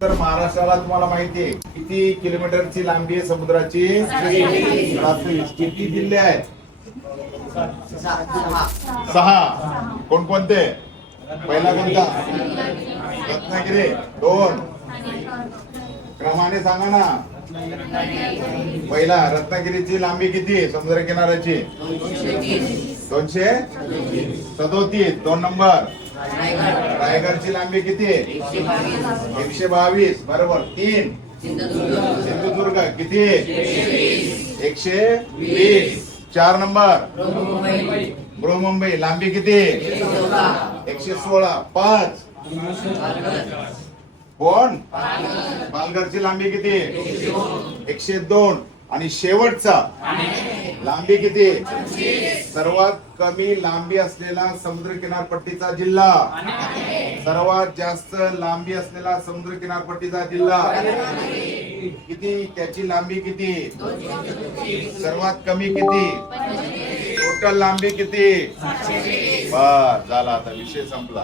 तर महाराष्ट्राला तुम्हाला माहिती आहे किती किलोमीटरची लांबी आहे समुद्राची? किती जिल्हे आहेत? सहा. कोणकोणते? पहिला कोणता? रत्नागिरी. दोन. क्रमाने सांगा ना. पहिला रत्नागिरीची लांबी किती आहे समुद्र किनाऱ्याची? दोनशे? सदोतीस. दोन नंबर. रायगडची लांबी किती आहे? एकशे बावीस बरोबर. तीन. सिंधुदुर्ग किती एकशे वीस. चार नंबर. बृहमुंबई लांबी किती एकशे सोळा. पाच. कोण? पालघरची लांबी किती एकशे दोन. आणि शेवटचा. लांबी किती? सर्वात कमी लांबी असलेला समुद्र किनारपट्टीचा जिल्हा. सर्वात जास्त लांबी असलेला समुद्र किनारपट्टीचा जिल्हा. किती? त्याची लांबी किती? सर्वात कमी किती? टोटल लांबी किती? बर झाला आता विषय संपला.